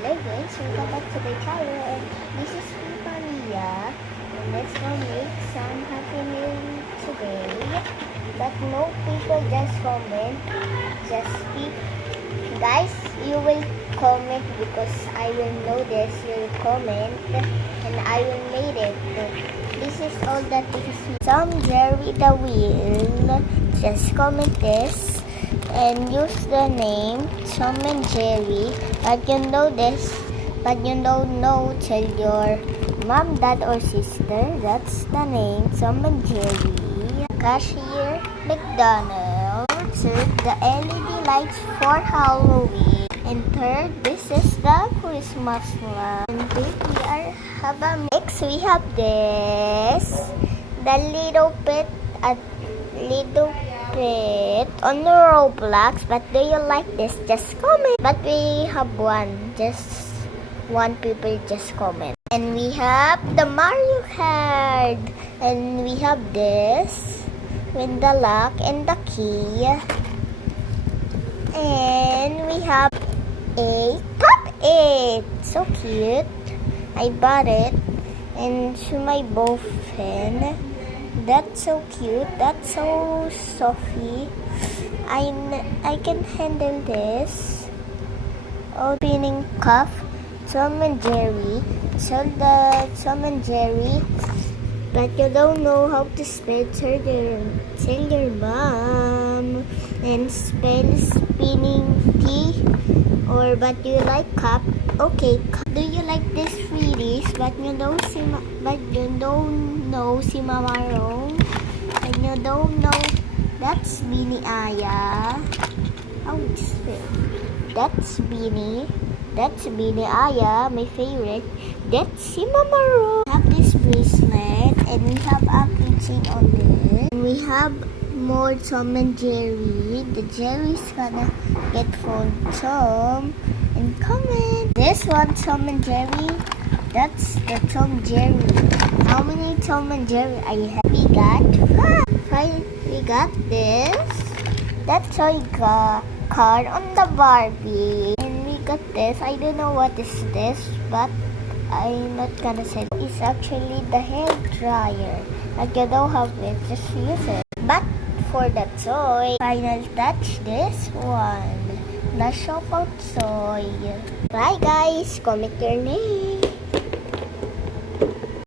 Hello guys, welcome back to the channel. And this is Maria. And let's go make some happy meal today. But no people just comment. Just speak. Guys, you will comment because I will notice your comment and I will make it. This is all that is Tom Jerry the Wheel. Just comment this and use the name Tom and Jerry. But you know this, but you don't know, tell your mom, dad, or sister. That's the name Tom and Jerry. Cashier, McDonald's. Third, the LED lights for Halloween. And third, this is the Christmas one. And then we have a mix. We have this, the little pet at little pet on the Roblox. But do you like this? Just comment. But we have just one people just comment. And we have the Mario Kart. And we have this with the lock and the key. And we have a Pop It. So cute. I bought it. And to my boyfriend. That's so cute. That's so Sophie. I can handle this. Opening cup. Tom and Jerry. So the Tom and Jerry. But you don't know how to spell. Tell your mom. And spell spinning tea. Or but you like cup. Okay. Do you like this Swedish? But you don't know si Mama Rong. And you don't know that's Beanie Aya. Oh, that's Beanie. That's Beanie Aya, my favorite. That's si Mama Rong. We have this bracelet and we have a keychain on this. And we have more Tom and Jerry. The Jerry's gonna get phone Tom and comment. This one Tom and Jerry. That's the Tom Jerry. How many Tom and Jerry I have? We got five. We got this. That toy car on the Barbie. And we got this. I don't know what is this, but I'm not gonna say. It's actually the hair dryer. Like you don't have it, just use it. But for the toy, final touch, this one. The shop out toy. Bye guys. Comment your name.